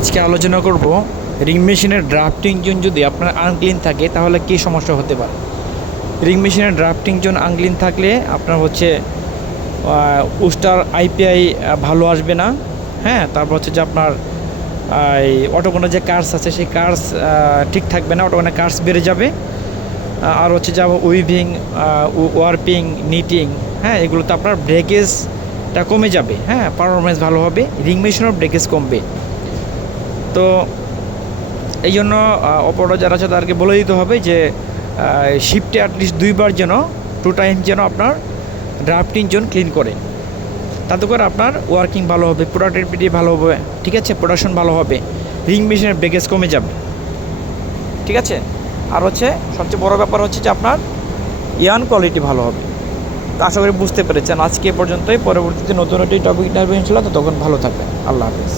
আজকে আলোচনা করব রিং মেশিনের ড্রাফটিং জোন যদি আপনার আনক্লিন থাকে তাহলে কী সমস্যা হতে পারে। রিং মেশিনের ড্রাফটিং জোন আনক্লিন থাকলে আপনার হচ্ছে উস্টার আইপিআই ভালো আসবে না। হ্যাঁ, তারপর হচ্ছে যে আপনার এই অটোকোনে যে কার্স আছে সেই কার্স ঠিক থাকবে না, অটোকোনে কার্স বেড়ে যাবে। আর হচ্ছে যে উইভিং, ওয়ার্পিং, নিটিং, হ্যাঁ এগুলোতে আপনার ব্রেকেজটা কমে যাবে। হ্যাঁ, পারফরমেন্স ভালো হবে, রিং মেশিনের ব্রেকেজ কমবে। তো এই জন্য অপারেটর যারা আছে তাদেরকে বলে দিতে হবে যে শিফটে অ্যাটলিস্ট 2বার যেন 2 টাইম যেন আপনার ড্রাফটিং জোন ক্লিন করে। তাতে করে আপনার ওয়ার্কিং ভালো হবে, প্রোডাক্টিভিটি ভালো হবে, ঠিক আছে, প্রোডাকশন ভালো হবে, রিং মেশিনের ব্রেকেজ কমে যাবে, ঠিক আছে। আর হচ্ছে সবচেয়ে বড় ব্যাপার হচ্ছে যে আপনার ইয়ার্ন কোয়ালিটি ভালো হবে। তো আশা করি বুঝতে পেরেছেন। আজকে পর্যন্তই, পরবর্তীতে নতুন একটি টপিক নিয়ে আসবো ইনশাআল্লাহ। তো তখন ভালো থাকবেন। আল্লাহ হাফেজ।